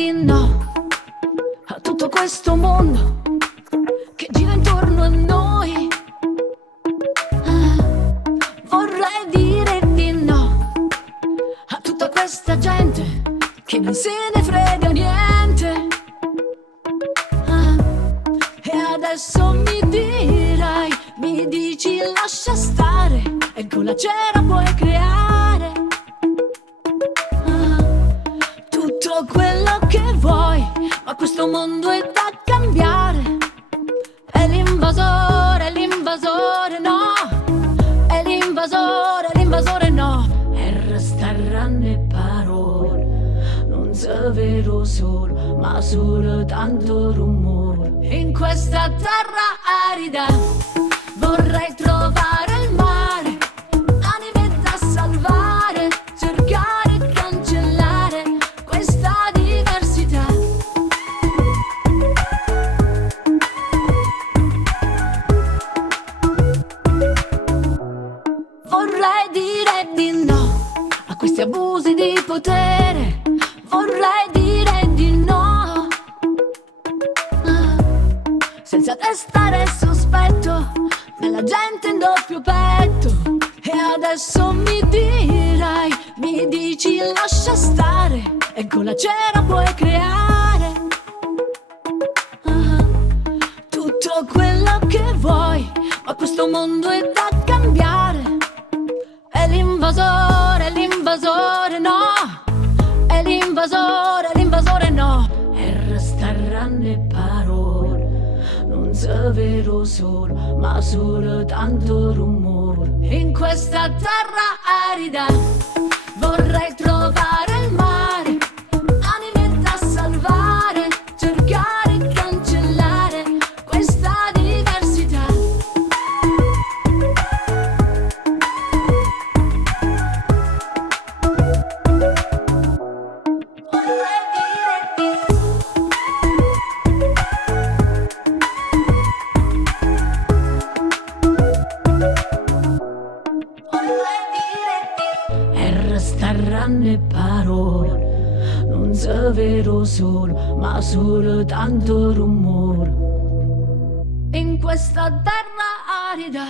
di no a tutto questo mondo che gira intorno a noi. Vorrei dire di no a tutta questa gente che non se ne frega niente. E adesso mi dirai, mi dici lascia stare, e con la cera puoi creare tutto quello che vuoi, ma questo mondo è da cambiare. È l'invasore no, è l'invasore no. E resteranno parole, non so vero solo, ma solo tanto rumore. In questa terra arida vorrei trovare il mare, anime da salvare, cercare di cancellare questa diversità. Vorrei dire di no a questi abusi di potere, vorrei dire di no senza testare sospetto nella gente in doppio petto. E adesso mi dirai, mi dici lascia stare, e con la cera puoi creare tutto quello che vuoi, ma questo mondo è da cambiare. È l'invasore no, è l'invasore no. E resteranno parole, non so vero solo, ma solo tanto rumore. In questa terra arida vorrei trovare il mare, anime da salvare, cercare di cancellare questa diversità. Vorrei dire di e resteranno parole, non so vero solo, ma solo tanto rumore. In questa terra arida